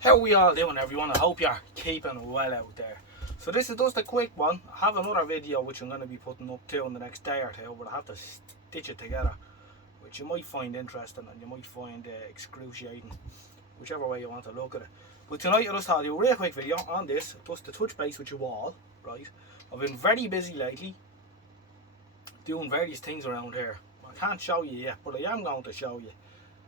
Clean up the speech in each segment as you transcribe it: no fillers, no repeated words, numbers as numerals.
How are we all doing, everyone? I hope you're keeping well out there. So this is just a quick one. I have another video which I'm going to be putting up too in the next day or two, but I have to stitch it together, which you might find interesting and you might find excruciating, whichever way you want to look at it. But tonight I just thought I'd do a real quick video on this, just to touch base with you all, right? I've been very busy lately, doing various things around here. I can't show you yet, but I am going to show you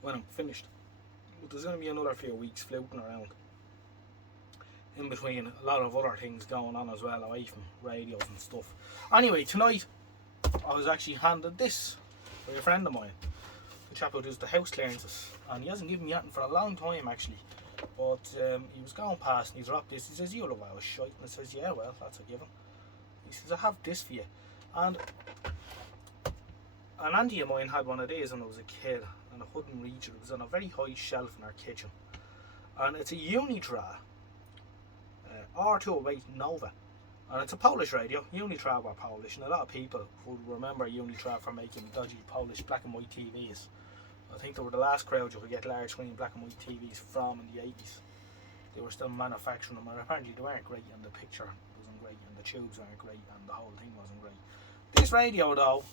when I'm finished. But there's going to be another few weeks floating around in between a lot of other things going on as well, away from radios and stuff. Anyway, tonight I was actually handed this by a friend of mine, the chap who does the house clearances, and he hasn't given me anything for a long time actually, but he was going past and he dropped this. He says, "You love our shite," and I says, "Yeah, well, that's a given." He says, "I have this for you," and an auntie of mine had one of these when I was a kid, and I couldn't reach it. It was on a very high shelf in our kitchen, and it's a Unitra R208 Nova, and it's a Polish radio. Unitra were Polish, and a lot of people would remember Unitra for making dodgy Polish black and white TVs. I think they were the last crowd you could get large screen black and white TVs from in the 80s. They were still manufacturing them, and apparently they weren't great, and the picture wasn't great, and the tubes weren't great, and the whole thing wasn't great. This radio though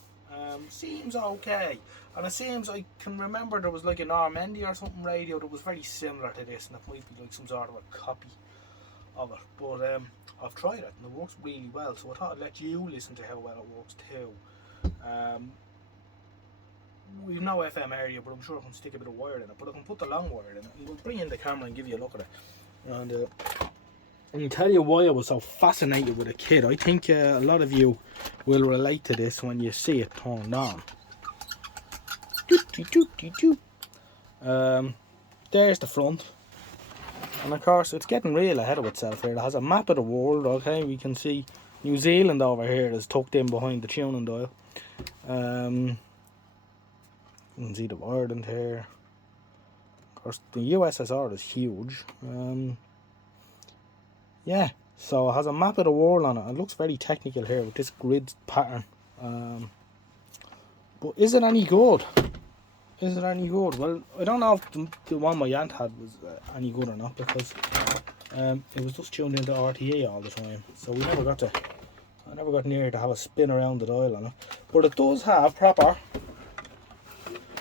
seems okay, and it seems I can remember there was like a Normandy or something radio that was very similar to this, and it might be like some sort of a copy of it, but I've tried it and it works really well, so I thought I'd let you listen to how well it works too. We've no FM area, but I'm sure I can stick a bit of wire in it, but I can put the long wire in it, and we'll bring in the camera and give you a look at it, and I can tell you why I was so fascinated with a kid. I think a lot of you will relate to this when you see it turned on. There's the front, and of course it's getting real ahead of itself here. It has a map of the world. Okay, we can see New Zealand over here is tucked in behind the tuning dial. You can see the Ireland here. Of course the USSR is huge. Yeah, so it has a map of the world on it. It looks very technical here with this grid pattern. But is it any good? Is it any good? Well, I don't know if the one my aunt had was any good or not, because it was just tuned into RTA all the time. So I never got near to have a spin around the dial on it. But it does have proper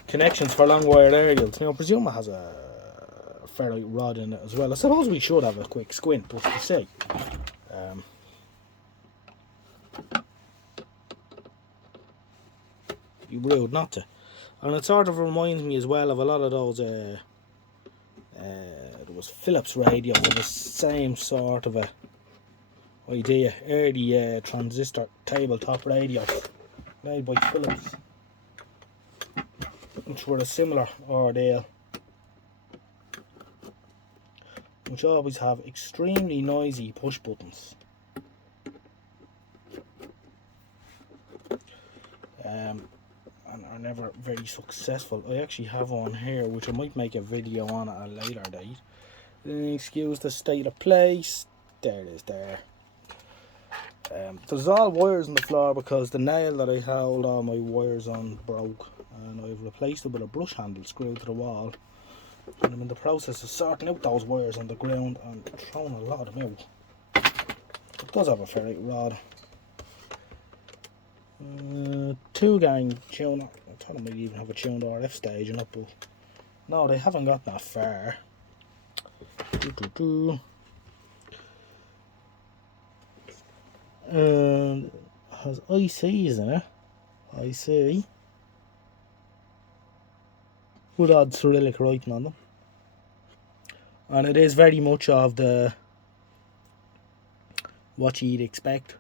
connections for long wired aerials. Now I presume it has a ferrite rod in it as well. I suppose we should have a quick squint just to see. Be rude not to. And it sort of reminds me as well of a lot of those there was Philips radios of the same sort of a idea. Early transistor tabletop radios made by Philips, which were a similar ordeal, which always have extremely noisy push buttons. And are never very successful. I actually have one here which I might make a video on at a later date. Excuse the state of place. There it is there. There's all wires on the floor because the nail that I held all my wires on broke, and I've replaced it with a brush handle screwed to the wall, and I'm in the process of sorting out those wires on the ground and throwing a lot of them out. It does have a ferrite rod. 2-gang tuner. I thought it might even have a tuned RF stage in it, but no, they haven't got that far. Has ICs in it. I see. With odd Cyrillic writing on them. And it is very much of the what you'd expect.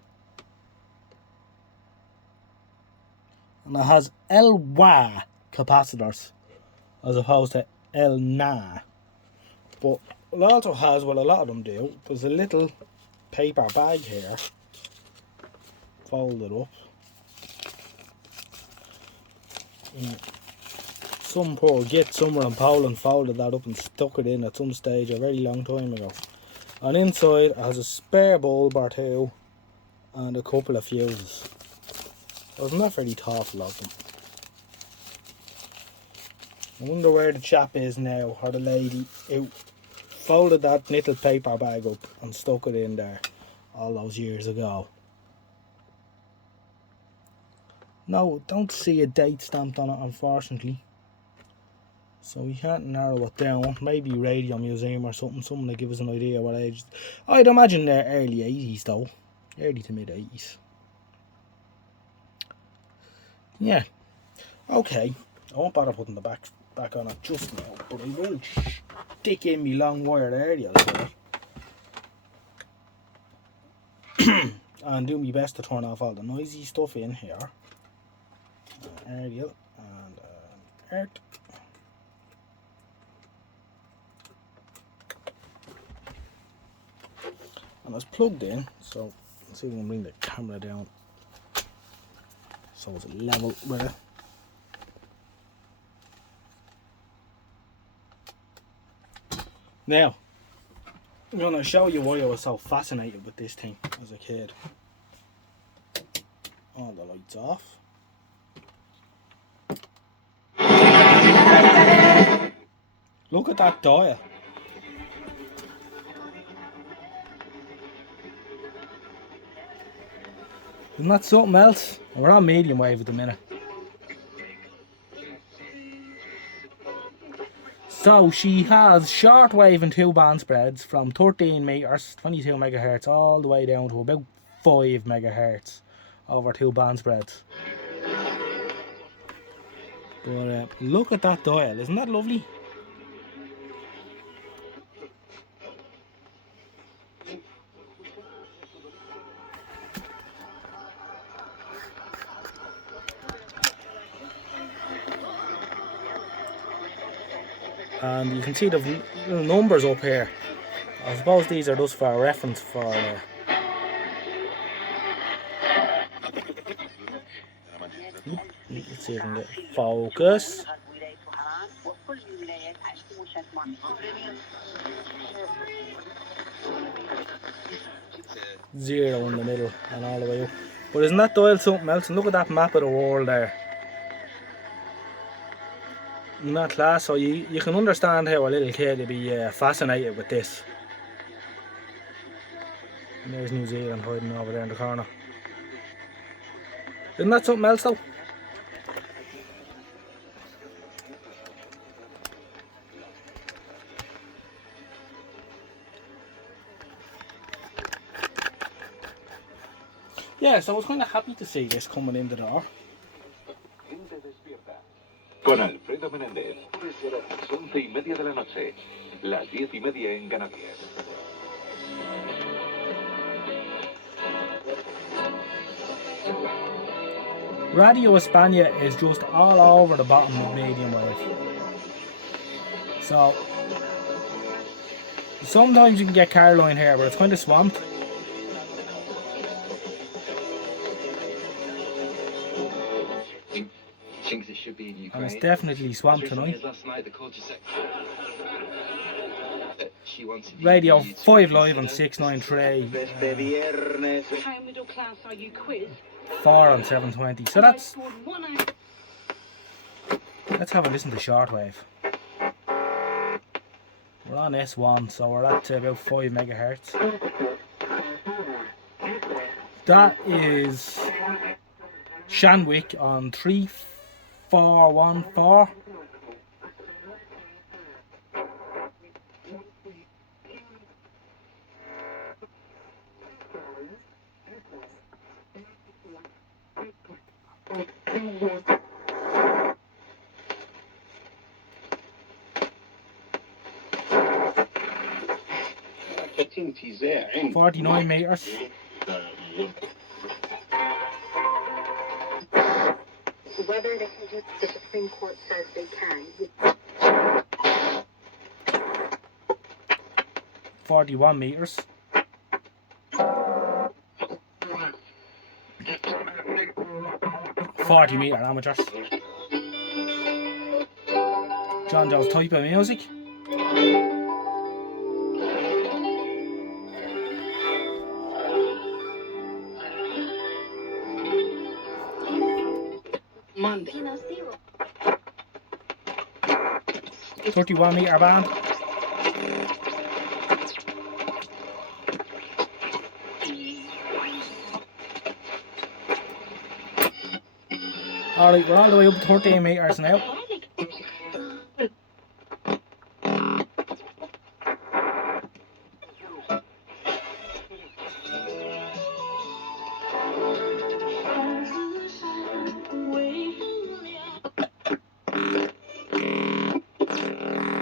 And it has LWA capacitors as opposed to LNA. But it also has what a lot of them do. There's a little paper bag here, folded up. Some poor git somewhere in Poland folded that up and stuck it in at some stage a very long time ago. And inside it has a spare bulb or two and a couple of fuses. There's not very thoughtful of them. I wonder where the chap is now, or the lady out folded that little paper bag up and stuck it in there all those years ago. No, don't see a date stamped on it, unfortunately. So we can't narrow it down. Maybe Radio Museum or something. Someone to give us an idea what age. I'd imagine they're early 80s though. Early to mid 80s. Yeah. Okay. I won't bother putting the back on it just now, but I will stick in my long wired aerial and do my best to turn off all the noisy stuff in here. Aerial and earth. And it's plugged in, so let's see if we can bring the camera down so it's level with it. Now, I'm going to show you why I was so fascinated with this thing as a kid. All the lights off. Look at that dial. Isn't that something else? We're on medium wave at the minute. So she has shortwave and 2 band spreads from 13 meters, 22 megahertz, all the way down to about 5 megahertz over 2 band spreads. But look at that dial, isn't that lovely? And you can see the little numbers up here. I suppose these are just for reference for let's see if I can get focus. Zero in the middle and all the way up. But isn't that dial something else? And look at that map of the world there. In that class, so you can understand how a little kid would be fascinated with this. And there's New Zealand hiding over there in the corner. Isn't that something else though? Yeah, so I was kind of happy to see this coming in the door. Con Alfredo Menéndez, las 11:30 de la noche, las 10:30 en Canarias. Radio España is just all over the bottom of medium wave. So sometimes you can get Caroline here, but it's kind of swamped. It should be in Ukraine. And it's definitely swamped tonight. Radio 5 Live on 693. How middle class are you quiz? 4 on 720. So that's. Let's have a listen to shortwave. We're on S1, so we're at about 5 megahertz. That is Shanwick on 3414. opportunities there. 49 meters. Whether they can do the Supreme Court says they can. 41 meters. $40-meter amateurs. John Joe's type of music. Monday. 31-meter band. Alright, we're all the way up to 13 metres now.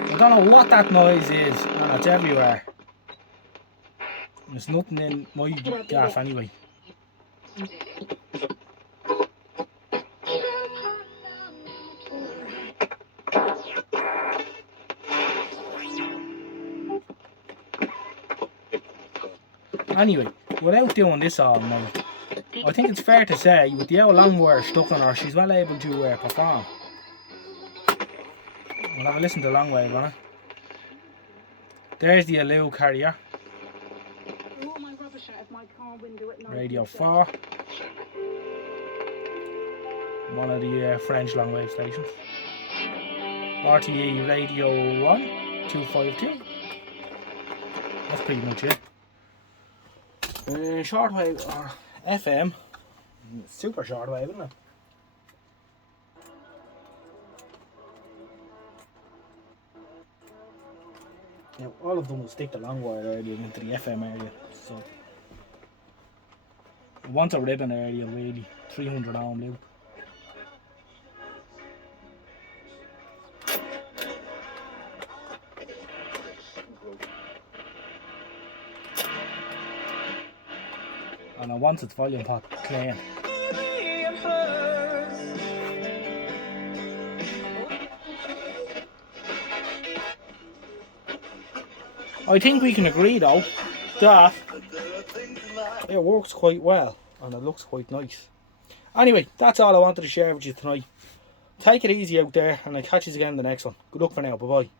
I don't know what that noise is, and it's everywhere. There's nothing in my gaff anyway. Anyway, without doing this all night, I think it's fair to say, with the old long wire stuck on her, she's well able to perform. We'll have a listen to long wave on it. There's the Alou carrier. Radio 4. One of the French long wave stations. RTE Radio 1, 252. That's pretty much it. Shortwave or FM. Super shortwave, isn't it? Now, all of them will stick the long wire area into the FM area, so once a ribbon area really, 300 ohm loop. And then once it's volume pot clean. I think we can agree though that it works quite well and it looks quite nice. Anyway, that's all I wanted to share with you tonight. Take it easy out there and I'll catch you again in the next one. Good luck for now, bye bye.